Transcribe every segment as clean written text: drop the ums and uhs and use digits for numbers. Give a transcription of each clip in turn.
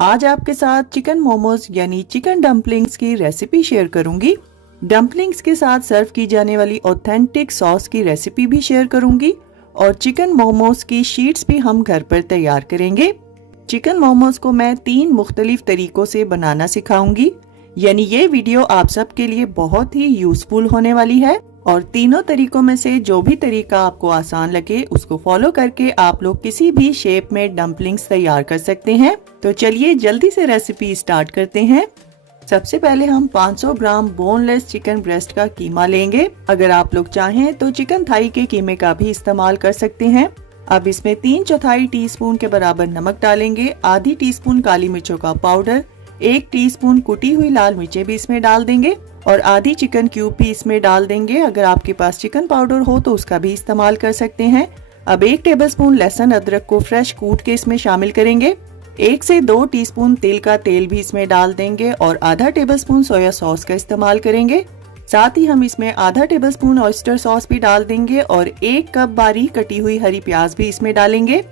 आज आपके साथ चिकन मोमोज यानी चिकन डम्पलिंग्स की रेसिपी शेयर करूंगी। डम्पलिंग्स के साथ सर्व की जाने वाली ऑथेंटिक सॉस की रेसिपी भी शेयर करूंगी और चिकन मोमोज की शीट्स भी हम घर पर तैयार करेंगे। चिकन मोमोज को मैं 3 मुख्तलिफ तरीकों से बनाना सिखाऊंगी, यानी ये वीडियो आप सबके लिए बहुत ही यूजफुल होने वाली है और तीनों तरीकों में से जो भी तरीका आपको आसान लगे उसको फॉलो करके आप लोग किसी भी शेप में डम्पलिंग्स तैयार कर सकते हैं। तो चलिए जल्दी से रेसिपी स्टार्ट करते हैं। सबसे पहले हम 500 ग्राम बोनलेस चिकन ब्रेस्ट का कीमा लेंगे। अगर आप लोग चाहें तो चिकन थाई के कीमे का भी इस्तेमाल कर सकते हैं। अब इसमें 3/4 टीस्पून के बराबर नमक डालेंगे, आधी टीस्पून काली मिर्चों का पाउडर, 1 टीस्पून कुटी हुई लाल मिर्चें भी इसमें डाल देंगे और आधी चिकन क्यूब भी इसमें डाल देंगे। अगर आपके पास चिकन पाउडर हो तो उसका भी इस्तेमाल कर सकते हैं। अब 1 टेबलस्पून लहसुन अदरक को फ्रेश कूट के इसमें शामिल करेंगे। 1 से 2 टीस्पून तिल का तेल भी इसमें डाल देंगे और आधा टेबलस्पून सोया सॉस का इस्तेमाल करेंगे। साथ ही हम इसमें आधा टेबलस्पून ऑयस्टर सॉस भी डाल देंगे और 1 कप बारीक कटी हुई हरी प्याज भी इसमें डालेंगे।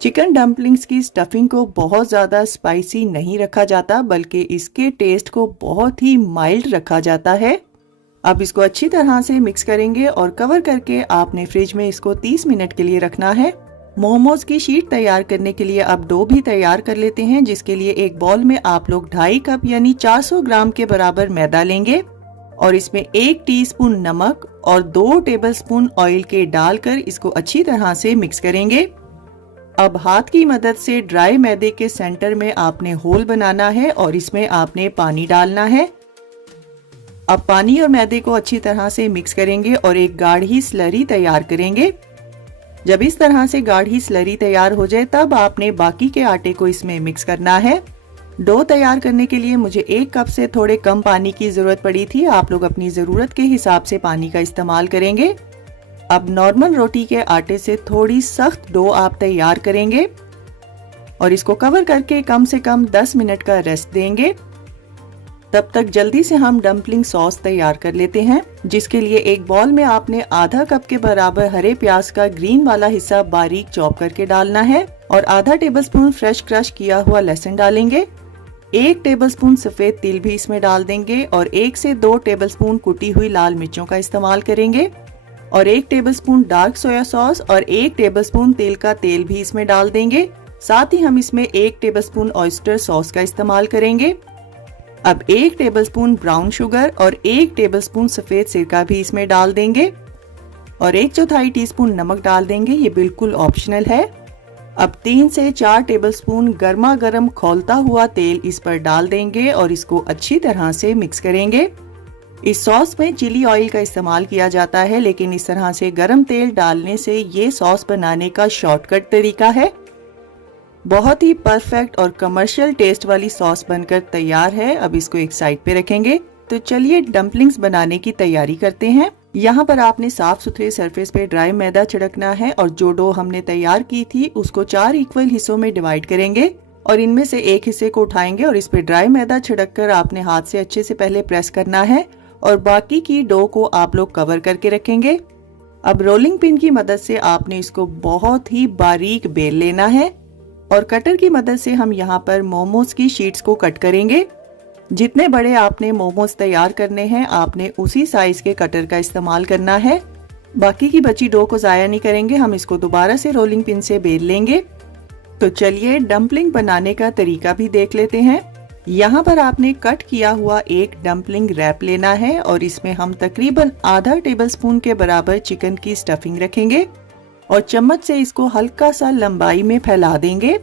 चिकन डम्पलिंग्स की स्टफिंग को बहुत ज़्यादा स्पाइसी नहीं रखा जाता, बल्कि इसके टेस्ट को बहुत ही माइल्ड रखा जाता है। अब इसको अच्छी तरह से मिक्स करेंगे और कवर करके आपने फ्रिज में इसको 30 मिनट के लिए रखना है। मोमोज की शीट तैयार करने के लिए अब डो भी तैयार कर लेते हैं, जिसके लिए एक बाउल में आप लोग 2.5 कप यानी 400 ग्राम के बराबर मैदा लेंगे और इसमें 1 टीस्पून नमक और 2 टेबलस्पून ऑयल के डालकर इसको अच्छी तरह से मिक्स करेंगे। अब हाथ की मदद से ड्राई मैदे के सेंटर में आपने होल बनाना है और इसमें आपने पानी डालना है। अब पानी और मैदे को अच्छी तरह से मिक्स करेंगे और एक गाढ़ी स्लरी तैयार करेंगे। जब इस तरह से गाढ़ी स्लरी तैयार हो जाए तब आपने बाकी के आटे को इसमें मिक्स करना है। डो तैयार करने के लिए मुझे 1 कप से थोड़े कम पानी की जरूरत पड़ी थी। आप लोग अपनी जरूरत के हिसाब से पानी का इस्तेमाल करेंगे। अब नॉर्मल रोटी के आटे से थोड़ी सख्त डो आप तैयार करेंगे और इसको कवर करके कम से कम 10 मिनट का रेस्ट देंगे। तब तक जल्दी से हम डम्पलिंग सॉस तैयार कर लेते हैं, जिसके लिए एक बाउल में आपने आधा कप के बराबर हरे प्याज का ग्रीन वाला हिस्सा बारीक चॉप करके डालना है और आधा टेबलस्पून फ्रेश क्रश किया हुआ लहसुन डालेंगे। 1 टेबलस्पून सफेद तिल भी इसमें डाल देंगे और 1 से 2 टेबलस्पून कुटी हुई लाल मिर्चों का इस्तेमाल करेंगे और 1 टेबलस्पून डार्क सोया सॉस और 1 टेबलस्पून तिल का तेल भी इसमें डाल देंगे। साथ ही हम इसमें 1 टेबलस्पून ऑयस्टर सॉस का इस्तेमाल करेंगे। अब 1 टेबलस्पून ब्राउन शुगर और 1 टेबलस्पून सफेद सिरका भी इसमें डाल देंगे और 1/4 टीस्पून नमक डाल देंगे। ये बिल्कुल ऑप्शनल है। अब 3 से 4 टेबलस्पून गर्मा गर्म खौलता हुआ तेल इस पर डाल देंगे और इसको अच्छी तरह से मिक्स करेंगे। इस सॉस में चिली ऑयल का इस्तेमाल किया जाता है, लेकिन इस तरह से गरम तेल डालने से ये सॉस बनाने का शॉर्टकट तरीका है। बहुत ही परफेक्ट और कमर्शियल टेस्ट वाली सॉस बनकर तैयार है। अब इसको एक साइड पे रखेंगे। तो चलिए डम्पलिंग्स बनाने की तैयारी करते हैं। यहाँ पर आपने साफ सुथरे सरफेस पे ड्राई मैदा छिड़कना है और जो डो हमने तैयार की थी उसको 4 इक्वल हिस्सों में डिवाइड करेंगे और इनमें से एक हिस्से को उठाएंगे और इस पे ड्राई मैदा छिड़क कर आपने हाथ से अच्छे से पहले प्रेस करना है और बाकी की डो को आप लोग कवर करके रखेंगे। अब रोलिंग पिन की मदद से आपने इसको बहुत ही बारीक बेल लेना है और कटर की मदद से हम यहाँ पर मोमोज की शीट्स को कट करेंगे। जितने बड़े आपने मोमोज तैयार करने हैं आपने उसी साइज के कटर का इस्तेमाल करना है। बाकी की बची डो को जाया नहीं करेंगे, हम इसको दोबारा से रोलिंग पिन से बेल लेंगे। तो चलिए डम्पलिंग बनाने का तरीका भी देख लेते हैं। यहाँ पर आपने कट किया हुआ एक डम्पलिंग रैप लेना है और इसमें हम तकरीबन आधा टेबलस्पून के बराबर चिकन की स्टफिंग रखेंगे और चम्मच से इसको हल्का सा लंबाई में फैला देंगे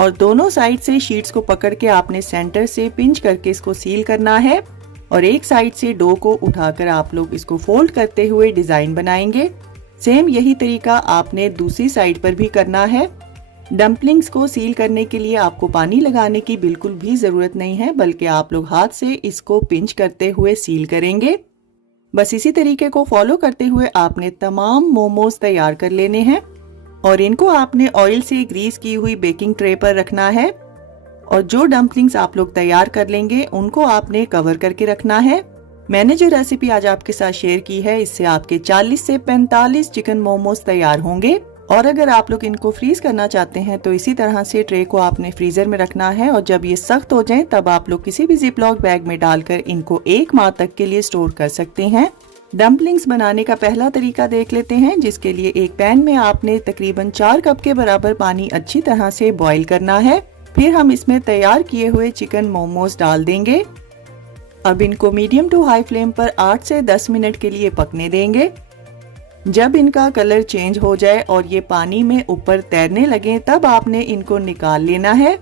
और दोनों साइड से शीट्स को पकड़ के आपने सेंटर से पिंच करके इसको सील करना है और एक साइड से डो को उठाकर आप लोग इसको फोल्ड करते हुए डिजाइन बनाएंगे। सेम यही तरीका आपने दूसरी साइड पर भी करना है। डम्पलिंग्स को सील करने के लिए आपको पानी लगाने की बिल्कुल भी जरूरत नहीं है, बल्कि आप लोग हाथ से इसको पिंच करते हुए सील करेंगे। बस इसी तरीके को फॉलो करते हुए आपने तमाम मोमोज तैयार कर लेने हैं और इनको आपने ऑयल से ग्रीस की हुई बेकिंग ट्रे पर रखना है और जो डम्पलिंग्स आप लोग तैयार कर लेंगे उनको आपने कवर करके रखना है। मैंने जो रेसिपी आज आपके साथ शेयर की है इससे आपके 40 से 45 चिकन मोमोज तैयार होंगे। और अगर आप लोग इनको फ्रीज करना चाहते हैं तो इसी तरह से ट्रे को आपने फ्रीजर में रखना है और जब ये सख्त हो जाए तब आप लोग किसी भी जिपलॉक बैग में डालकर इनको 1 माह तक के लिए स्टोर कर सकते हैं। डम्पलिंग्स बनाने का पहला तरीका देख लेते हैं, जिसके लिए एक पैन में आपने तकरीबन 4 कप के बराबर पानी अच्छी तरह से बॉईल करना है। फिर हम इसमें तैयार किए हुए चिकन मोमोज डाल देंगे। अब इनको मीडियम टू हाई फ्लेम पर 8 से 10 मिनट के लिए पकने देंगे। जब इनका कलर चेंज हो जाए और ये पानी में ऊपर तैरने लगे तब आपने इनको निकाल लेना है।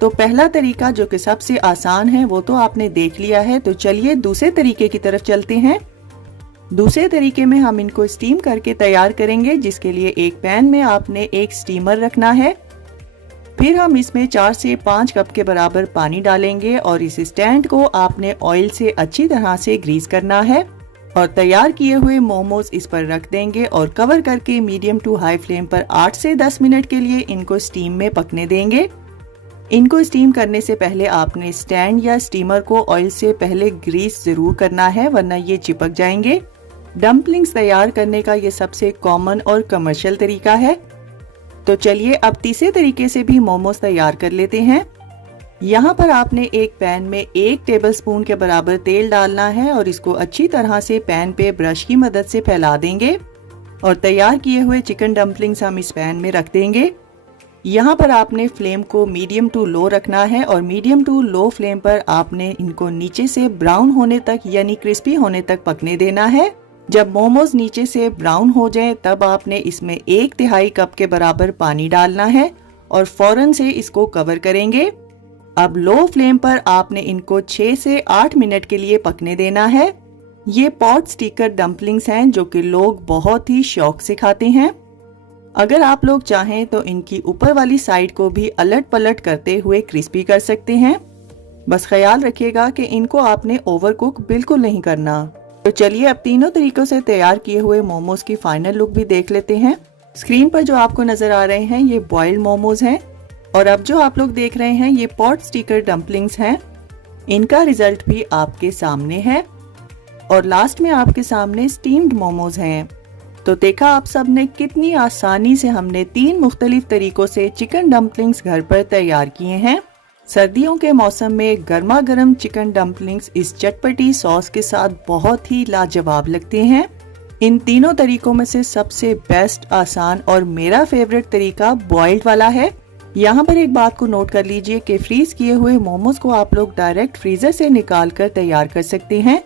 तो पहला तरीका जो कि सबसे आसान है वो तो आपने देख लिया है। तो चलिए दूसरे तरीके की तरफ चलते हैं। दूसरे तरीके में हम इनको स्टीम करके तैयार करेंगे, जिसके लिए एक पैन में आपने एक स्टीमर रखना है। फिर हम इसमें 4 से 5 कप के बराबर पानी डालेंगे और इस स्टैंड को आपने ऑयल से अच्छी तरह से ग्रीस करना है और तैयार किए हुए मोमोज इस पर रख देंगे और कवर करके मीडियम टू हाई फ्लेम पर 8 से 10 मिनट के लिए इनको स्टीम में पकने देंगे। इनको स्टीम करने से पहले आपने स्टैंड या स्टीमर को ऑयल से पहले ग्रीस जरूर करना है, वरना ये चिपक जाएंगे। डम्पलिंग्स तैयार करने का ये सबसे कॉमन और कमर्शियल तरीका है। तो चलिए अब तीसरे तरीके से भी मोमोज तैयार कर लेते हैं। यहाँ पर आपने एक पैन में 1 टेबलस्पून के बराबर तेल डालना है और इसको अच्छी तरह से पैन पे ब्रश की मदद से फैला देंगे और तैयार किए हुए चिकन डम्पलिंग्स हम इस पैन में रख देंगे। यहाँ पर आपने फ्लेम को मीडियम टू लो रखना है और मीडियम टू लो फ्लेम पर आपने इनको नीचे से ब्राउन होने तक यानी क्रिस्पी होने तक पकने देना है। जब मोमोज नीचे से ब्राउन हो जाए तब आपने इसमें 1/3 कप के बराबर पानी डालना है और फौरन से इसको कवर करेंगे। अब लो फ्लेम पर आपने इनको 6 से 8 मिनट के लिए पकने देना है। ये पॉट स्टिकर डम्पलिंग्स हैं जो कि लोग बहुत ही शौक से खाते हैं। अगर आप लोग चाहें तो इनकी ऊपर वाली साइड को भी अलट पलट करते हुए क्रिस्पी कर सकते हैं। बस ख्याल रखिएगा कि इनको आपने ओवर कुक बिल्कुल नहीं करना। तो चलिए अब तीनों तरीकों से तैयार किए हुए मोमोज की फाइनल लुक भी देख लेते हैं। स्क्रीन पर जो आपको नजर आ रहे हैं ये बॉइल्ड मोमोज हैं और अब जो आप लोग देख रहे हैं ये पॉट स्टिकर डम्पलिंग्स हैं। इनका रिजल्ट भी आपके सामने है और लास्ट में आपके सामने स्टीम्ड मोमोज हैं। तो देखा आप सब ने कितनी आसानी से हमने 3 मुख्तलिफ तरीकों से चिकन डम्पलिंग्स घर पर तैयार किए हैं। सर्दियों के मौसम में गर्मा गर्म चिकन डम्पलिंग्स इस चटपटी सॉस के साथ बहुत ही लाजवाब लगते हैं। इन तीनों तरीकों में से सबसे बेस्ट, आसान और मेरा फेवरेट तरीका बॉइल्ड वाला है। यहाँ पर एक बात को नोट कर लीजिए कि फ्रीज किए हुए मोमोज को आप लोग डायरेक्ट फ्रीजर से निकाल कर तैयार कर सकते हैं।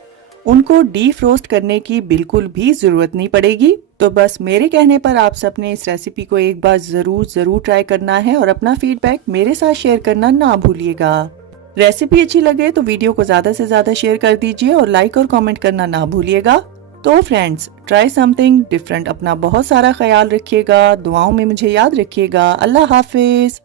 उनको डीफ्रोस्ट करने की बिल्कुल भी जरूरत नहीं पड़ेगी। तो बस मेरे कहने पर आप सबने इस रेसिपी को एक बार जरूर ट्राई करना है और अपना फीडबैक मेरे साथ शेयर करना ना भूलिएगा। रेसिपी अच्छी लगे तो वीडियो को ज्यादा से ज्यादा शेयर कर दीजिए और लाइक और कमेंट करना ना भूलिएगा। तो फ्रेंड्स, ट्राई समथिंग डिफरेंट। अपना बहुत सारा ख्याल रखिएगा, दुआओं में मुझे याद रखिएगा। अल्लाह हाफिज।